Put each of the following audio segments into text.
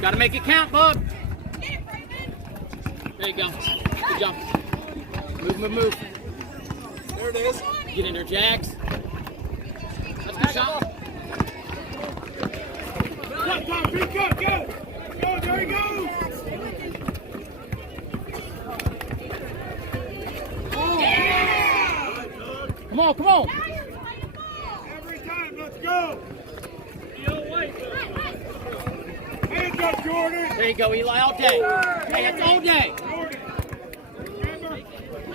Gotta make it count, bub. There you go. Good job. Move. There it is. Get in there, Jax. That's a good shot. Go, there he goes. Come on. Every time, let's go. Hands up, Jordan. There you go, Eli, all day. Hey, that's all day.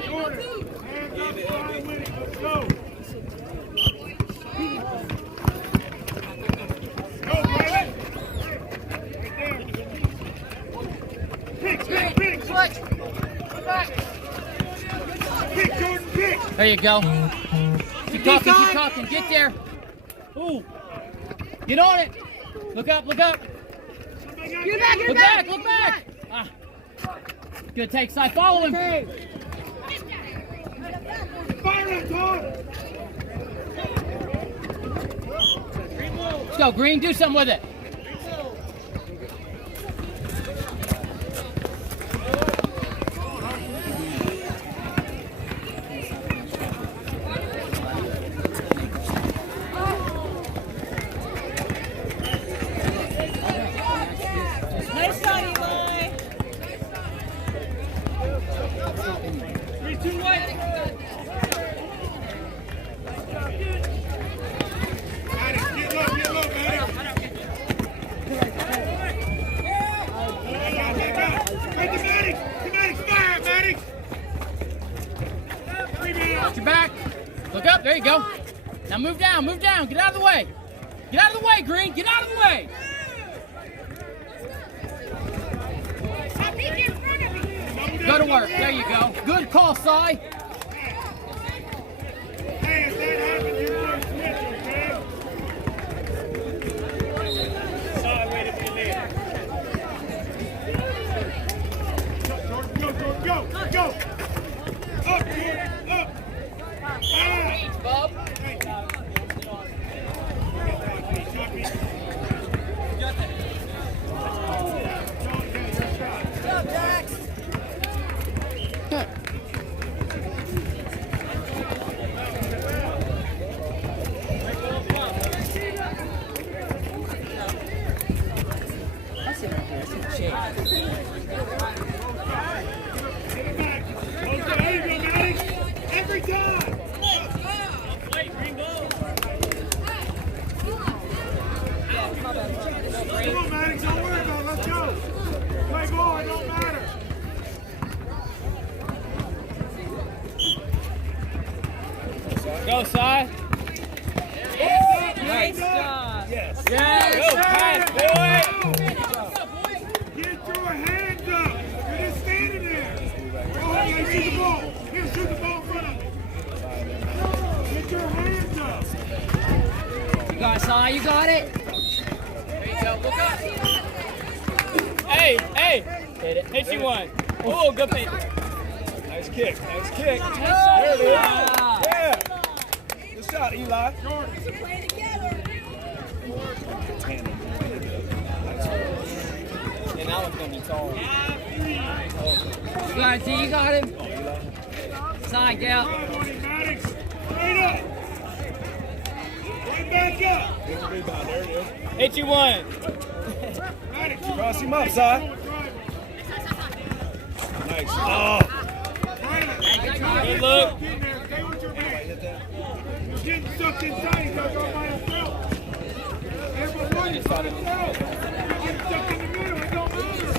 Jordan, hands up, try and win it. Let's go. Go, Brandon. Right there. Pick. Pick, Jordan, pick. There you go. Keep talking. Get there. Ooh. Get on it. Look up. Look back. Ah. Good take, side. Follow him. Fire it, Todd. Let's go, Green. Do something with it. Nice shot, Eli. 3, 2, 1. Get low, Maddox, fire, Maddox. Watch your back. Look up. There you go. Now move down. Get out of the way. Green. Get out of the way. Go to work. There you go. Good call, Cy. Hey, if that happens, you want to switch, okay? Sorry, way to be late. Go. Up, Jordan, up. Bub. Every time. Come on, Maddox, don't worry about it. Let's go. Play ball, it don't matter. Go, Cy. Nice job. Yes. Yes. Go, pass, boy. Get your hands up. You're just standing there. Go ahead, let's shoot the ball. Here, shoot the ball in front of me. Get your hands up. You got it, Cy. You got it. There you go. Look up. Hey. Hit it. Hit you one. Oh, good pitch. Nice kick. There it is. Yeah. Yeah. Good shot, Eli. And that one's going to be tall. You got it, D. You got him. Side, get out. Drive on him, Maddox. Straight up. Right back up. Good rebound. There it is. Hit you one. Maddox, Cross him up, Si. Nice. Oh. Good look. Get in there. Stay with your man. He's getting sucked inside. He's got to go by himself. Everyone, he's by himself. He's getting stuck in the middle. It don't matter.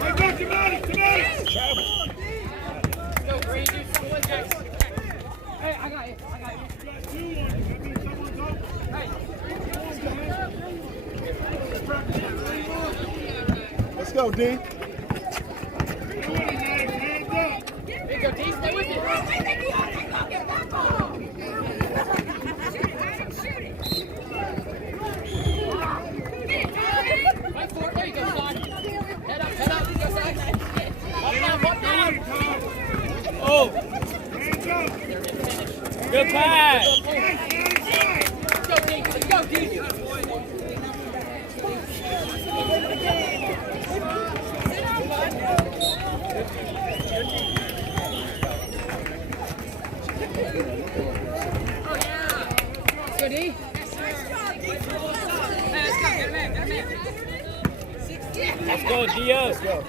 Right back to Maddox. Go, Green. Do some one, Jackson. Hey, I got you. You got 2 on it. That means someone's open. Let's go, D. Hands up. There you go, D. Stay with it. Right for it. There you go, son. Head up. Go side. Up down. Oh. Hands up. Good pass. Nice, go, dude. Good, E. Let's go, Gio. Let's go.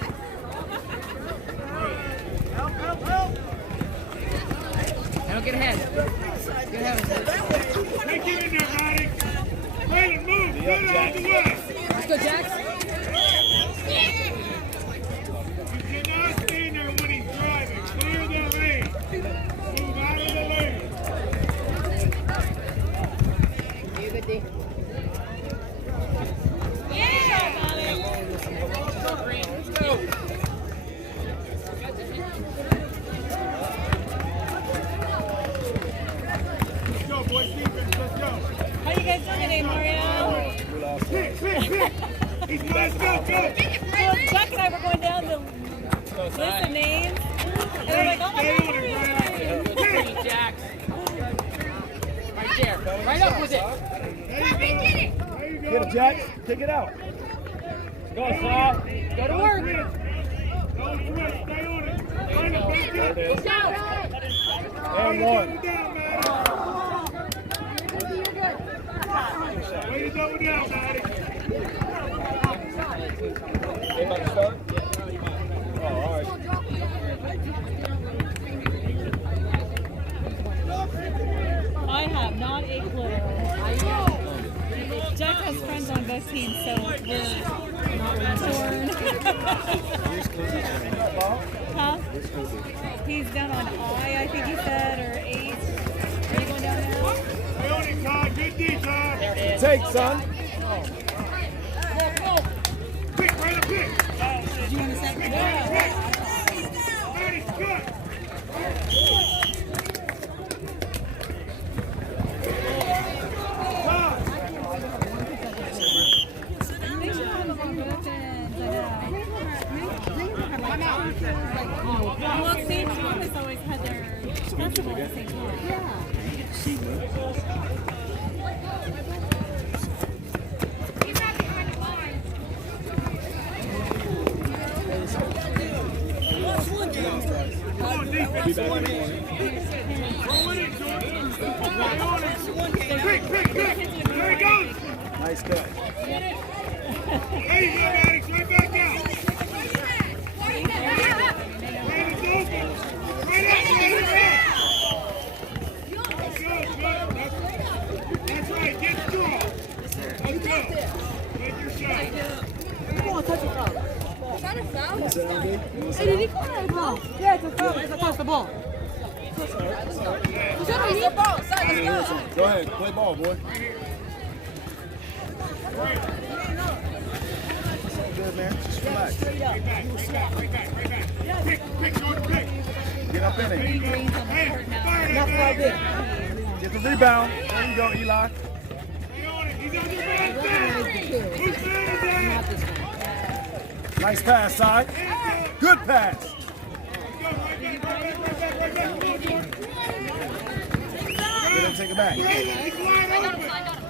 Don't get ahead. Get ahead. Hey, get in there, Matty. Braylon, move. Get it out the way. Let's go, Jax. You cannot stay there when he's driving. Clear the lane. Move out of the lane. You good, D? Let's go, boys. Defense. Let's go. How you guys doing today, Mario? Pick. He's going to go. Well, Chuck and I were going down the list of names, and I'm like, oh my God, Stay on Mario. it, Brandon. Jax. Right there. Right up with it. There you go. There you go. Get it, Jack. Kick it out. Go, Saul. Go to work. Don't quit. Stay on it. Brandon, back up. Let's go. And one. Way to double down, Matty. They about to start? Oh, all right. I have not a clue. Jack has friends on both teams, so we're not torn. Huh? He's down on I think he said, or 8. Are you going down there? Stay on it, Todd. Good D, Todd. There it is. Take, son. Pick, Brandon, pick. Did you want to set me down? Matty's good. Todd. They should have them on both ends. I know. Well, St. Thomas always had their festival at St. Thomas. Yeah. Come on, defense. Roll it in, Jordan. Stay on it. Pick. There he goes. Nice cut. There you go, Matty. Right back out. Brandon's open. Right out. Let's go. That's right. Get strong. Let's go. Make your shot. Hey, did he call that a foul? Yeah, it's a foul. It's a toss the ball. Toss the ball. Go ahead. Play ball, boy. It's all good, man. Just relax. Right back. Pick, Jordan, pick. Get up in it. Hey, fire that man. Get the rebound. There you go, Eli. Stay on it. He's on your back. Who's better than that? Nice pass, side. Good pass. Go right back. Come on, Jordan. Get it, take it back. Brandon, he's wide open.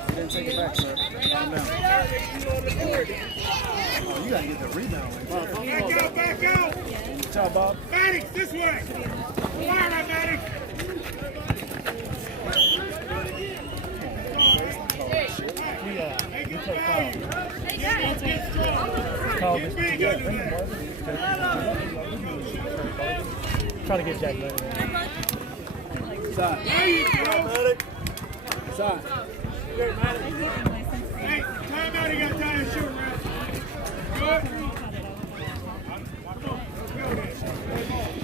Get it, take it back, sir. Calm down. Oh, you gotta get the rebound. Back out. Good job, Bob. Maddox, this way. Fire that, Maddox. We play foul. Call this. Try to get Jack better. Side. There you go. Side. Hey, time out. He got time to shoot, man. Good.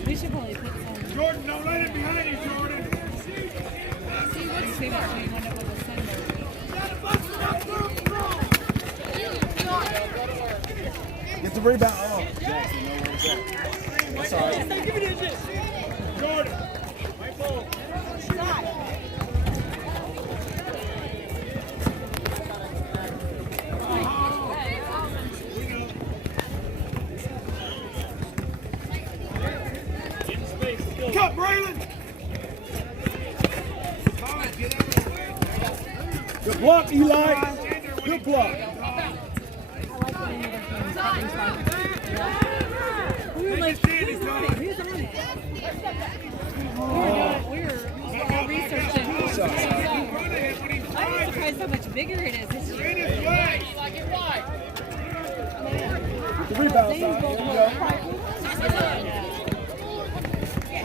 We should probably put some. Jordan, don't let it behind you, Jordan. See that we went up with the Sunday. Get the rebound. Oh, Jackson, no one's at. That's all right. Jordan. Right ball. Cut, Braylon. Get out of the way. Good block, Eli. Good block. We were like, who's on it? Who's on it? We were researching. I'm surprised how much bigger it is this year. Get the rebound, son. Here we go.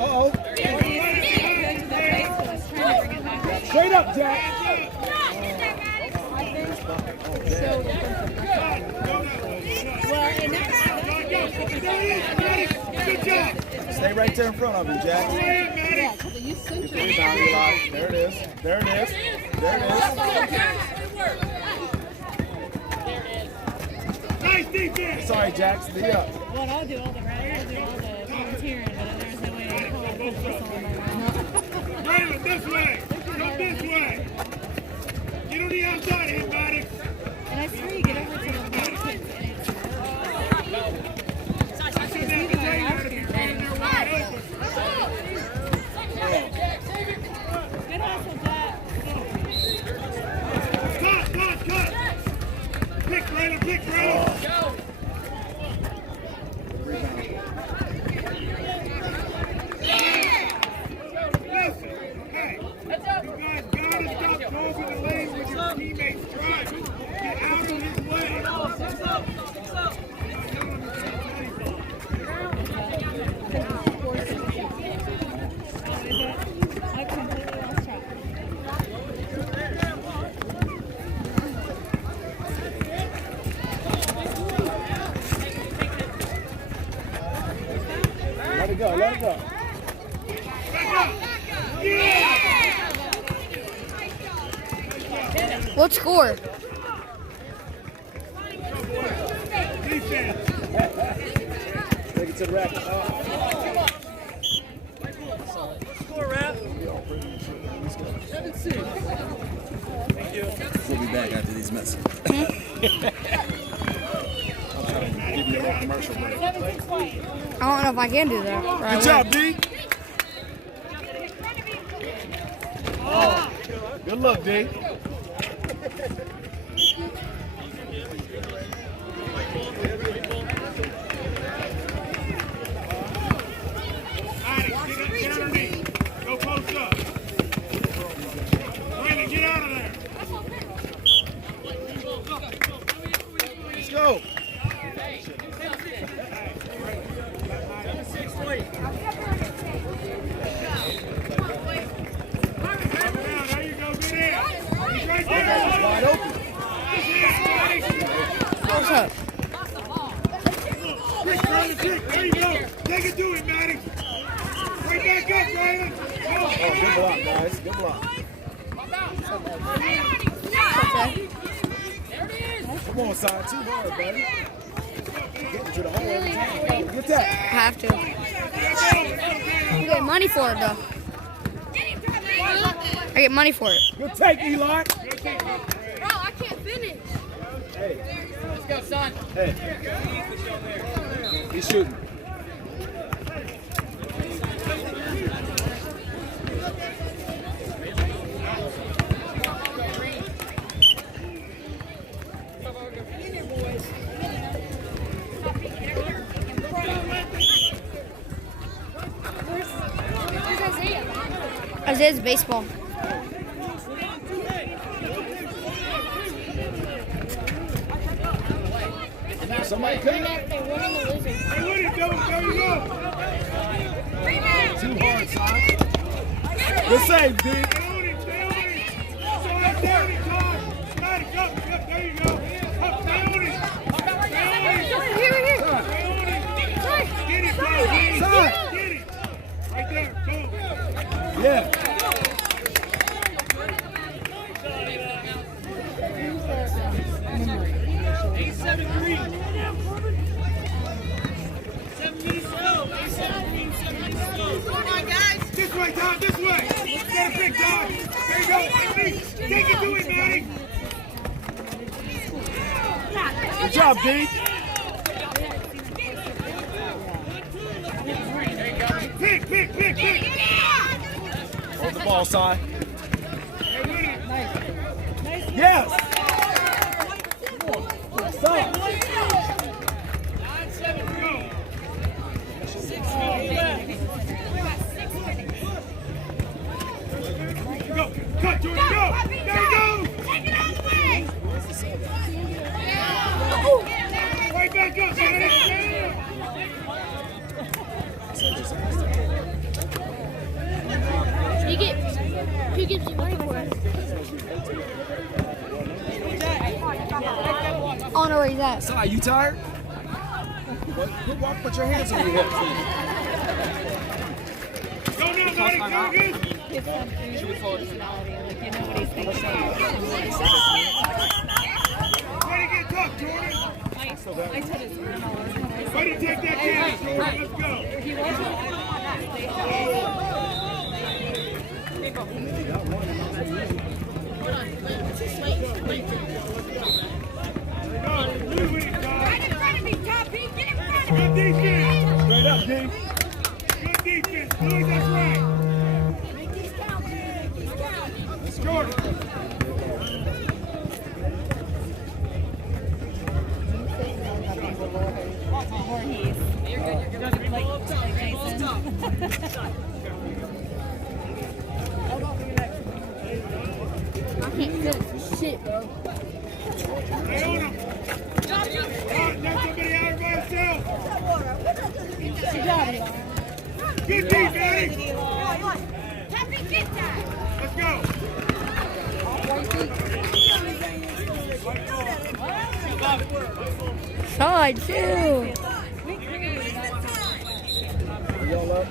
Uh-oh. Straight up, Jack. Stay right there in front of him, Jack. Get the rebound, Eli. There it is. There it is. There it is. Nice defense. Sorry, Jack. Speed up. Well, I'll do all the volunteering, but there's no way I'll call a whistle on my mouth. Braylon, this way. Come this way. Get on the outside of him, buddy. And I swear you get over to the little kids and it's good hustle, Jack. Cut. Pick, Braylon, pick, Braylon. Listen, hey, you guys gotta stop closing the lane when your teammates driving. Get out of his way. I completely lost track. Let it go. Let it go. What score? Defense. Take it to the rack. Score, ref. We'll be back after these messages. I'll try to give you a little commercial break. I don't know if I can do that. Good job, D. Good luck, D. Get underneath. Go post up. Brandon, get out of there. Let's go. There you go. Get in. He's right there. Wide open. What's up? Quick, Brandon, quick. There you go. Take it to him, Matty. Right back up, Brandon. Oh, good block, guys. Good block. Come on, side. Too hard, buddy. Getting to the hole every time. Get that. I have to. You get money for it, though. I get money for it. Good take, Eli. Bro, I can't finish. Hey, Let's go, son. hey. He's shooting. Isaiah's baseball. Somebody cut. Hey, what are you doing? There you go. Too hard, son. Good save, D. Stay on him. Stay on him, Todd. Matty, up. There you go. Up, stay on him. Here. Get it, bro. Son. Get it. Right there. Boom. Yeah. This way, Todd. This way. Get a big dog. There you go. Take it to him, Matty. Good job, D. Pick. Hold the ball, Si. Hey, Winnie. Nice. Get Yes. Stop. Go. Cut, Jordan, go. There you go. Take it all the way. Right back up, man. Who gives you money for it? I don't know where he's at. Are you tired? Put your hands on your hips. Go now, buddy. Go again. His personality, like you know what he's thinking. Way to get tough, Jordan. I said his grandma was Way to take that chance, Jordan. Let's go. he wasn't. Move it, God. Right in front of me, Toppy. Get in front of me. Good defense. Straight up, King. Good defense. Boys, that's right. Jordan. Voorhees. You're good. Like Jason. I can't fit shit, bro. Stay on him. Let somebody out by himself. Good job, Eli. Good deep, Eddie. Toppy, get that. Let's go. Side two. Y'all up?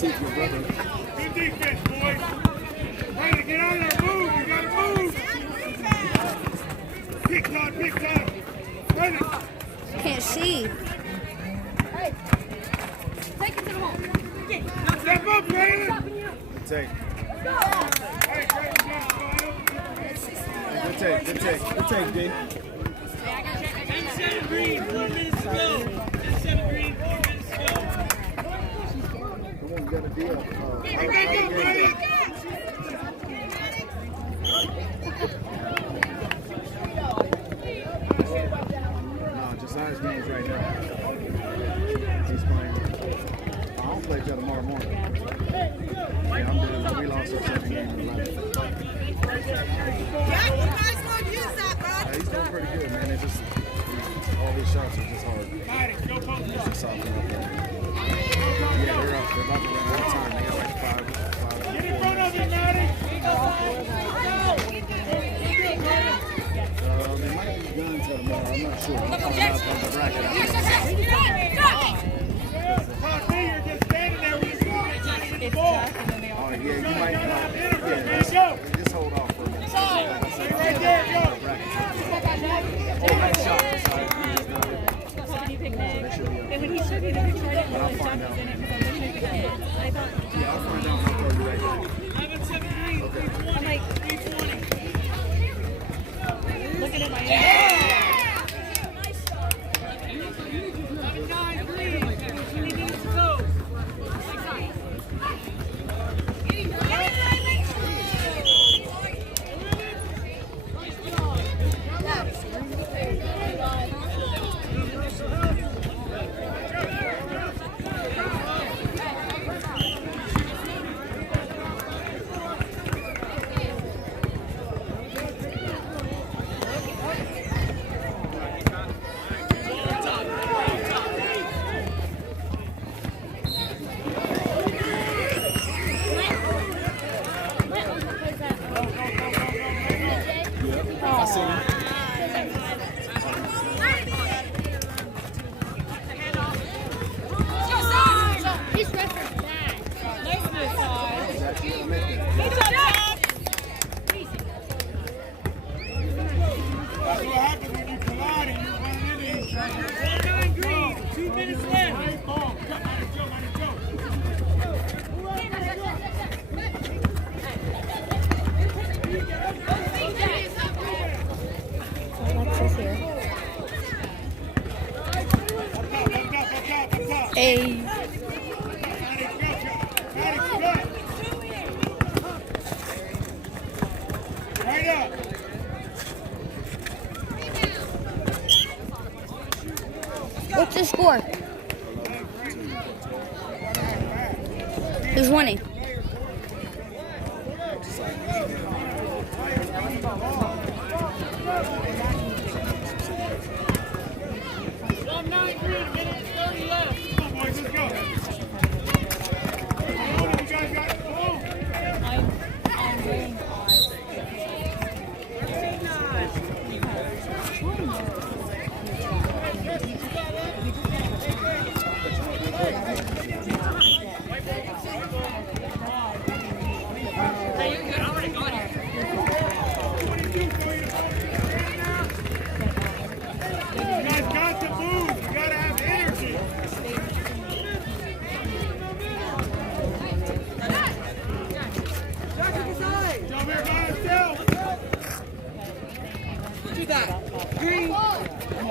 Good defense, boys. Ready to get out of there. Move. You got to move. Pick time. Pick time. Ready. Can't see. Hey, take it to the hole. Step up, Brandon. Take. Hey, great job, Kyle. Good take. Good take. Good take, D. 10-7 green, 4 minutes to go. 10-7 green, 4 minutes to go. Come on, you got a D up. Pick back up, Brandon. No, Josiah's game's right now. He's playing. I don't play till tomorrow morning. Yeah, I'm doing. We lost our second game in 11. Yeah, he's doing pretty good, man. It's just all these shots are just hard. It's just soft enough. Yeah, they're up. They're about to run out of time. They got like five. Get in front of him, Maddie. They might be done until tomorrow. I'm not sure. I'll find out from the bracket. You're just standing there with your feet trying to get the ball. Oh, yeah, you might. There you Just hold off for a minute. Right there, go. Oh, nice shot. Sorry. And when he showed me the picture, I didn't realize Jack was in it because I was looking at the kids. I thought, Yeah, I'll find out how far you back. 11-7 green, 320. I'm like, 320. looking at my Hey. Right up. What's the score? Who's winning?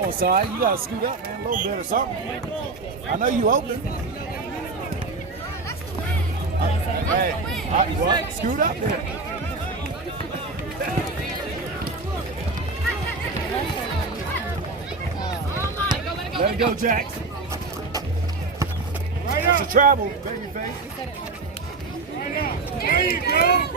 Come on, Si. You gotta scoot up, man, a little bit or something. I know you open. Hey, well, scoot up there. Let it go, Jax. Right It's up. a travel, baby face. Right up. There you go.